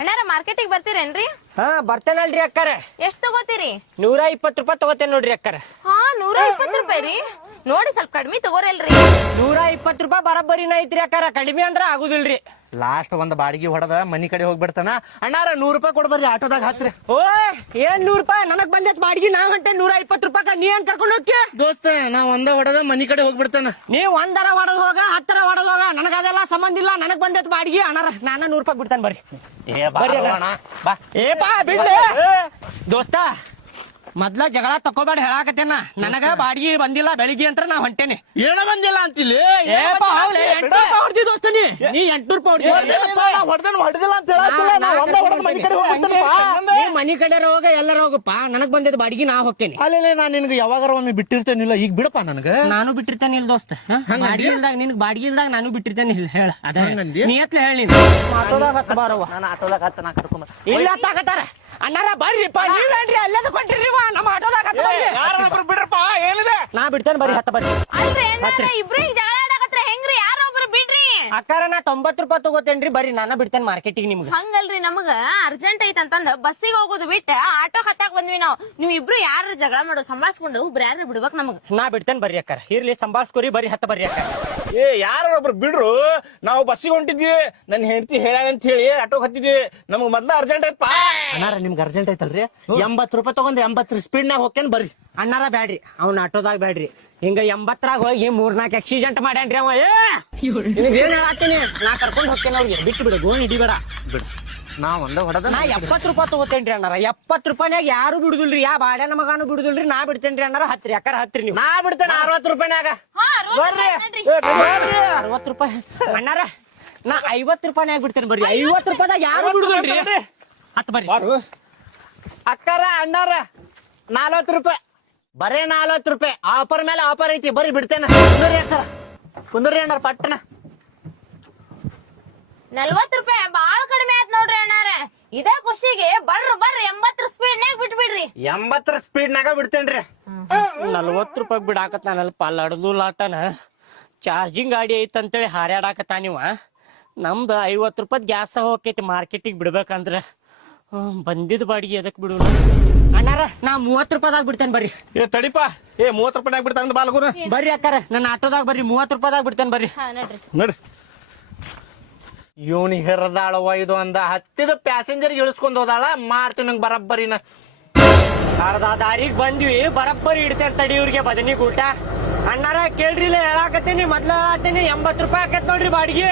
ಅಣ್ಣಾರ ಮಾರ್ಕೆಟಿಗೆ ಬರ್ತೀರೇನ್ರಿ? ಹಾ ಬರ್ತೇನಲ್ರಿ ಅಕ್ಕಾರ. ಎಷ್ಟ್ ತಗೋತೀರಿ? 120 ರೂಪಾಯಿ ತಗೋತೇನ್ ನೋಡ್ರಿ ಅಕ್ಕಾರ. ಹಾ 120 ರೂಪಾಯಿ ರೀ. ನೋಡಿ ಸ್ವಲ್ಪ ಕಡಿಮೆ ತಗೋರಲ್ರಿ. 120 ರೂಪಾಯಿ ಬರಬ್ಬರಿನ ಐತ್ರಿ ಅಕ್ಕಾರ, ಕಡಿಮೆ ಅಂದ್ರ ಆಗುದಿಲ್ರಿ. ಲಾಸ್ಟ್ ಒಂದ್ ಬಾಡಿಗೆ ಹೊಡೆದ ಮನಿ ಕಡೆ ಹೋಗ್ಬಿಡ್ತಾನ. ಅಣ್ಣಾರ 100 ರೂಪಾಯಿ ಕೊಡ್ಬರ್ರಿ, ಆಟೋದಾಗ ಹತ್ರಿ. ಓಯ್ ಏನ್ 100 ರೂಪಾಯಿ ನನಗ್ ಬಂದೈತ್ ಬಾಡಿಗೆ, ನಾ ಹೊಂಟೆ 120 ರೂಪಾಯಿ. ನೀ ಏನ್ ಕರ್ಕೊಂಡು ಹೋಗ್ತಿ ದೋಸ್ತ ನಾ ಒಂದ ಹೊಡೆದ ಮನಿ ಕಡೆ ಹೋಗ್ಬಿಡ್ತಾನ. ನೀವ್ 1 ಹೊಡೆದ್ ಹೋಗ 10 ಹೊಡೆದ್ ಹೋಗ, ನನಗ ಅದೆಲ್ಲ ಸಂಬಂಧ ಇಲ್ಲ. ನನಗ್ ಬಂದೈತ್ ಬಾಡಿಗೆ. ಅಣ್ಣಾರ ನಾನ 100 ರೂಪಾಯಿ ಬಿಡ್ತಾನೆ ಬರ್ರಿ. ಬರ್ರಿ ಅಣ್ಣ. ಬಾ ಏ ಬಾ ಬಿಡ್ಲಿ ದೋಸ್ತ, ಮೊದ್ಲ ಜಗಳ ತಕೋಬೇಡ ಹೇಳಾಕತ್ತೇನ. ನನಗ ಬಾಡಿಗೆ ಬಂದಿಲ್ಲ ಬೆಳಿಗ್ಗೆ ಅಂತ ನಾ ಹೊಂಟೇನಿ. ಏನ ಬಂದಿಲ್ಲ ಅಂತಿಲ್ಲಿ. ಏ ಬಾ ಹೋಗ್ಲಿ, 800 ರೂಪಾಯಿ ಹೊಡ್ದಿ ದೋಸ್ತ. ನೀ 800 ರೂಪಾಯಿ ಹೊಡೆದಿಲ್ಲ ಅಂತ ಹೇಳತ್ತಿಲ್ಲ. ನಾ ಒಂದ ಹೊಡೆದ ಮನಿ ಕಡೆ ಹೋಗ್ಬಿಡ್ತಾನಪ್ಪ. ನೀ ಮನಿ ಕಡೆ ಹೋಗ ಎಲ್ಲರ ಹೋಗಪ್ಪ, ನನಗ್ ಬಂದಿದ್ ಬಾಡಿಗೆ ನಾ ಹೋಗ್ತೇನೆ. ಅಲ್ಲೇ ನಾನ್ ನಿನ್ಗೆ ಯಾವಾಗಾರ ಒಮ್ಮೆ ಬಿಟ್ಟಿರ್ತೇನಿಲ್ಲ, ಈಗ ಬಿಡಪ್ಪ ನನಗ. ನಾನು ಬಿಟ್ಟಿರ್ತೇನೆ ಇಲ್ಲ ದೋಸ್ತ. ಬಾಡಿಗೆ ಇಲ್ದಾಗ ನಿನ್ಗ್ ಬಾಡಿಗೆ ಇಲ್ದಾಗ ನಾನು ಬಿಟ್ಟಿರ್ತೇನೆ ಇಲ್ಲ. ಹೇಳ ಅದ ನೀ ಎತ್ಲ ಹೇಳಿ. ಆಟೋದಾಗ ಹತ್ತ ಬಾರವ್ವ. ನಾನು ಆಟೋದಾಗ ಹತ್ತ ನಾ ಕರ್ಕೊಂಡ್ ಇಲ್ಲ ಹತ್ತಾಕತ್ತಾರ. ಅಣ್ಣಾರ ಬರ್ರಿಪ್ಪ, ನೀವೇನ್ರಿ ಅಲ್ಲೇದು ಕೊಟ್ಟಿರಿ ನಮ್ಮ ಆಟೋದಾಗ ಹತ್ತ ಬರ್ರಿ. ಯಾರೊಬ್ರು ಬಿಡ್ರಪ್ಪ, ಏನಿದೆ ನಾ ಬಿಡ್ತೇನೆ ಬರ್ರಿ, ಹತ್ತ ಬರ್ರಿ. ಅಲ್ರಿ ಅಣ್ಣಾರ ಇಬ್ರು ಈಗ ಜಗಳ ಆಡಕತ್ರ ಹೆಂಗ್ರಿ? ಯಾರೊಬ್ರು ಬಿಡ್ರಿ. ಅಕ್ಕಾರ ನಾ 90 ರೂಪಾಯಿ ತಗೋತೇನ್ರಿ, ಬರ್ರಿ ನಾನು ಬಿಡ್ತೇನೆ ಮಾರ್ಕೆಟಿಗೆ. ನಿಮ್ಗೆ ಹಂಗಲ್ರಿ, ನಮಗ ಅರ್ಜೆಂಟ್ ಐತಂತಂದ ಬಸ್ಸಿಗೆ ಹೋಗೋದು ಬಿಟ್ಟ ಆಟೋ ಹತ್ತಾಕ್ ಬಂದ್ವಿ ನಾವು. ನೀವ್ ಇಬ್ರು ಯಾರ ಜಗಳ ಮಾಡೋ ಸಂಭಾಳ್ಸ್ಕೊಂಡು ಒಬ್ರು ಯಾರ ಬಿಡ್ಬೇಕ್ ನಮಗ. ನಾ ಬಿಡ್ತೇನೆ ಬರ್ರಿ ಅಕ್ಕಾರ. ಇರ್ಲಿ ಸಂಭಾಳ್ಸ್ಕೊರಿ, ಬರ್ರಿ ಹತ್ತ ಬರ್ರಿ ಅಕ್ಕ. ಏ ಯಾರೊಬ್ರು ಬಿಡ್ರು, ನಾವು ಬಸ್ಸಿಗೆ ಹೊಂಟಿದ್ವಿ. ನನ್ನ ಹೆಂಡತಿ ಹೇಳಂತ ಹೇಳಿ ಆಟೋ ಹತ್ತಿದ್ವಿ. ನಮಗ್ ಮೊದ್ಲ ಅರ್ಜೆಂಟ್ ಐತ್ಪಾ. ಅಣ್ಣಾರ ನಿಮ್ಗೆ ಅರ್ಜೆಂಟ್ ಐತಲ್ರಿ, 80 ರೂಪಾಯಿ ತಗೊಂಡ್ 80 ಸ್ಪೀಡ್ ನಾಗ ಹೋಗ್ತೇನೆ ಬರ್ರಿ. ಅಣ್ಣಾರ ಬ್ಯಾಡ್ರಿ, ಅವ್ನ ಆಟೋದಾಗ ಬ್ಯಾಡ್ರಿ. ಹಿಂಗ 80ರಾಗ ಹೋಗಿ 3-4 ಆಕ್ಸಿಡೆಂಟ್ ಮಾಡ್ಯಾನ್ರಿ ಅವ. ಏನ್ ಹೇಳತ್ತೀನಿ, ನಾ ಕರ್ಕೊಂಡ್ ಹೋಗ್ತೇನೆ ಅವ್ರಿಗೆ. ಬಿಟ್ಟು ಬಿಡು, ಗೋಣ್ ಹಿಡಿಬೇಡ. ಬಿಡು, ನಾ ಒಂದ ಹೊಡೆದ. ನಾ 70 ರೂಪಾಯಿ ತಗೋತೇನ್ರಿ ಅಣ್ಣಾರ. 70 ರೂಪಾಯಿನಾಗ ಯಾರು ಬಿಡುದಿಲ್ರಿ, ಯಾ ಬಾಡ್ಯಾನ ಮಗಾನು ಬಿಡುದಿಲ್ರಿ. ನಾ ಬಿಡ್ತೇನ್ರಿ ಅಣ್ಣಾರ. ಹತ್ರಿ ಅಕ್ಕಾರ ಹತ್ರಿ ನೀವು. ನಾ ಬಿಡ್ತೇನೆ 60 ರೂಪಾಯಿನಾಗ. ಹಾ 60 ರೂಪಾಯಿ ಅಣ್ಣಾರ. ನಾ 50 ರೂಪಾಯಿನಾಗ ಬಿಡ್ತೇನೆ ಬರ್ರಿ. 50 ರೂಪಾಯಿನಾಗ ಯಾರು ಬಿಡುದಿಲ್ರಿ. ಹತ್ ಬರ್ರಿ ಅಕ್ಕಾರ ಅಣ್ಣಾರ 40 ರೂಪಾಯಿ. ಬರೇ 40 ರೂಪಾಯಿ. ಆಫರ್ ಮೇಲೆ ಆಫರ್ ಐತಿ, ಬರ್ರಿ ಬಿಡ್ತೇನೆ. ಕುಂದ್ರಿ ಅಣ್ಣಾರ ಪಟ್ಟಣ. 40 ರೂಪಾಯಿ ಬಾಳ ಕಡಿಮೆ ಆಯ್ತು ನೋಡ್ರಿ ಅಣ್ಣಾರ. ಇದೇ ಖುಷಿಗೆ ಬರ್ರಿ 80 ಸ್ಪೀಡ್ನಾಗ ಬಿಟ್ಬಿಡ್ರಿ. 80 ಸ್ಪೀಡ್ನಾಗ ಬಿಡ್ತೇನ್ರಿ. 40 ರೂಪಾಯಿ ಬಿಡಾಕತ್ ನಾನಲ್ಪ. ಲಡ್ದು ಲಾಟನ ಚಾರ್ಜಿಂಗ್ ಗಾಡಿ ಐತಂತೇಳಿ ಹಾರ್ಯಾಡಾಕತ್ತ ನೀವ. ನಮ್ದು 50 ರೂಪಾಯಿ ಗ್ಯಾಸ್ ಹೋಗೈತಿ ಮಾರ್ಕೆಟಿಗೆ ಬಿಡ್ಬೇಕಂದ್ರ. ಬಂದಿದ್ ಬಾಡಿಗೆ ಎದಕ್ ಬಿಡು ಅಣ್ಣಾರ. ನಾ 30 ರೂಪಾಯಿದಾಗ ಬಿಡ್ತೇನೆ ಬರ್ರಿ. ಏ ತಡಿಪ, 30 ರೂಪಾಯಿನಾಗ ಬಿಡ್ತಾನ ಬಾಲ್ಗುರು. ಬರ್ರಿ ಅಕ್ಕಾರ, ನನ್ನ ಆಟೋದಾಗ ಬರ್ರಿ. 30 ರೂಪಾಯಿದಾಗ ಬಿಡ್ತೇನೆ ಬರ್ರಿ. ಹಾ ನಡ್ರಿ. ನೋಡ್ರಿ ಇವನಿ ಹೆರದಾಳವ ಇದು ಅಂದ ಹತ್ತಿದ ಪ್ಯಾಸೆಂಜರ್ ಇಳಿಸ್ಕೊಂಡ್ ಹೋದಾಳ. ಮಾಡ್ತೀವಿ ನಂಗೆ ಬರಬ್ಬರಿನ. ಅರ್ಧ ದಾರಿಗೆ ಬಂದ್ವಿ, ಬರಬ್ಬರಿ ಇಡ್ತೇನೆ ತಡಿ ಇವ್ರಿಗೆ ಬದನಿಗ್ ಊಟ. ಅಣ್ಣಾರ ಕೇಳ್ರಿ, ಹೇಳಾಕತ್ತೀನಿ ಮೊದ್ಲ ಹೇಳತ್ತೀನಿ. 80 ರೂಪಾಯಿ ಆಕತ್ ನೋಡ್ರಿ ಬಾಡಿಗೆ.